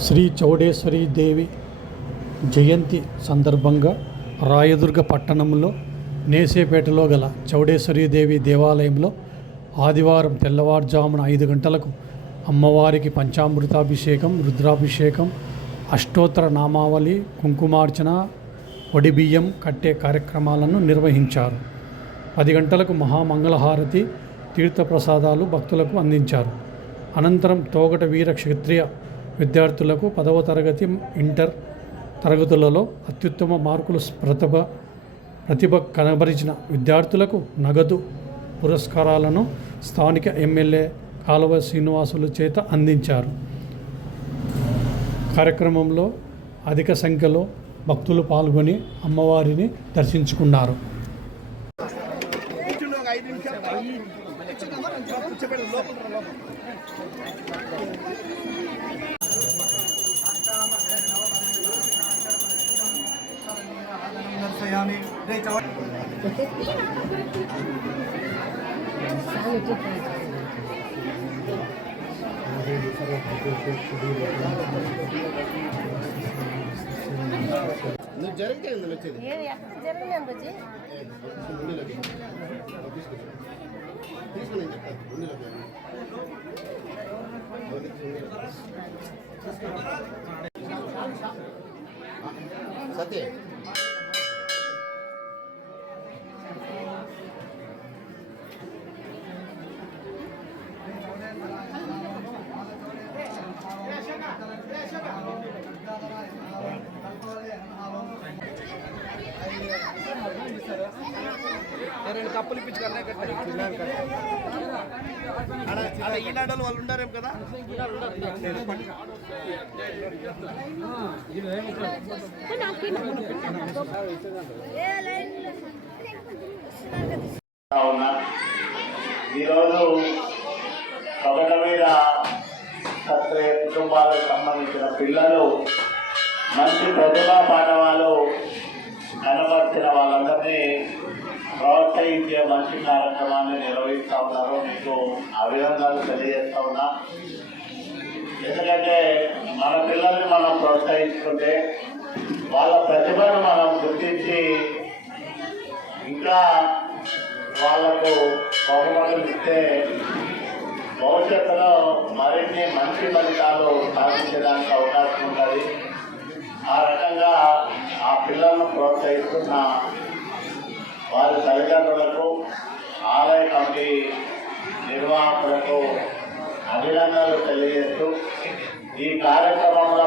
శ్రీ చౌడేశ్వరి దేవి జయంతి సందర్భంగా రాయదుర్గ పట్టణంలో నేసేపేటలో గల చౌడేశ్వరి దేవి దేవాలయంలో ఆదివారం తెల్లవారుజామున 5 గంటలకు అమ్మవారికి పంచామృతాభిషేకం, రుద్రాభిషేకం, అష్టోత్తర నామావళి, కుంకుమార్చన, వడిబియ్యం కట్టే కార్యక్రమాలను నిర్వహించారు. 10 గంటలకు మహామంగళహారతి, తీర్థప్రసాదాలు భక్తులకు అందించారు. అనంతరం తోగట వీర క్షత్రియ విద్యార్థులకు 10వ తరగతి, ఇంటర్ తరగతులలో అత్యుత్తమ మార్కులు ప్రతిభ కనబరిచిన విద్యార్థులకు నగదు పురస్కారాలను స్థానిక ఎమ్మెల్యే కాలువ శ్రీనివాసులు చేత అందించారు. కార్యక్రమంలో అధిక సంఖ్యలో భక్తులు పాల్గొని అమ్మవారిని దర్శించుకున్నారు. సత్య రెండు కప్పులు ఇప్పించుకున్నా ఈనాడలు వాళ్ళు ఉండారేం కదా. ఈరోజు ఒకటి మీద క్షత్రియ కుటుంబాలకు సంబంధించిన పిల్లలు మంచి ప్రతిభా పాఠవాలు కనపరిచిన వాళ్ళందరినీ ప్రోత్సహించే మంచి కార్యక్రమాన్ని నిర్వహిస్తూ ఉన్నారు. మీకు అభినందనలు తెలియజేస్తూ ఉన్నా. ఎందుకంటే మన పిల్లల్ని మనం ప్రోత్సహించుకుంటే వాళ్ళ ప్రతిభను మనం గుర్తించి ఇంకా వాళ్లకు బహుమతులు ఇస్తే భవిష్యత్తులో మరిన్ని మంచి ఫలితాలు సాధించడానికి అవకాశం ఉంటుంది. ఆ రకంగా ఆ పిల్లలను ప్రోత్సహిస్తున్న వారి తల్లిదండ్రులకు, ఆలయ కమిటీ నిర్వాహకులకు అభినందనలు తెలియజేస్తూ ఈ కార్యక్రమంలో